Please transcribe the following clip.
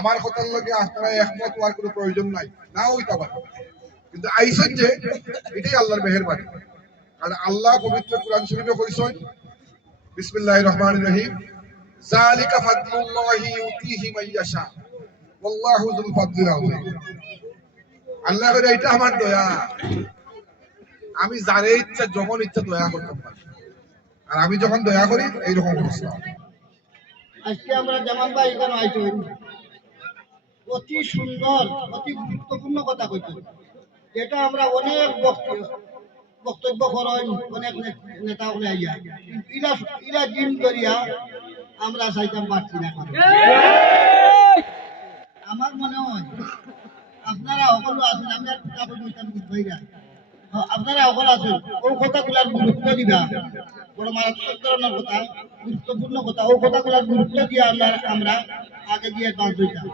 আমার কথার লগে আপনারা একমত হওয়ার কোনো প্রয়োজন নাই। না হইতে পারে। কিন্তু আইসন যে, এটাই আল্লাহর মেহেরবানি। কারণ আল্লাহ পবিত্র কোরআন শরীফে কইছেন, বিসমিল্লাহির রহমানির রহিম জালিকা ফাদলুল্লাহি ইউতিহি মান ইয়াশা, ওয়াল্লাহু যুল ফাদলিল আযীম। আল্লাহ বলে এটা আমার দয়া। আমি যারে ইচ্ছা, যখন ইচ্ছা দয়া করতে পারি। আর আমি যখন দয়া করি, এইরকম অবস্থা। আজকে আমরা জামান ভাই এখানে আইছি। অতি সুন্দর, অতি গুরুত্বপূর্ণ কথা কইতে যেটা আমরা অনেক বক্ত- বক্তব্য করেন, অনেক নেতা আইয়া। ইরা ইরা জিম করিয়া আমরা চাইতাম পারছি না। আমার মনে হয়, আপনারা সকলো আছেন, আমি আর কাপড় বইতাম ভাইরা আপনারা সকল আছেন ওই কথাগুলার গুরুত্ব দিবা। বড় মারাত্মক ধরনের কথা, গুরুত্বপূর্ণ কথা ওই কথাগুলার গুরুত্ব দিয়ে আমরা আমরা আগে দিয়ে হইতাম।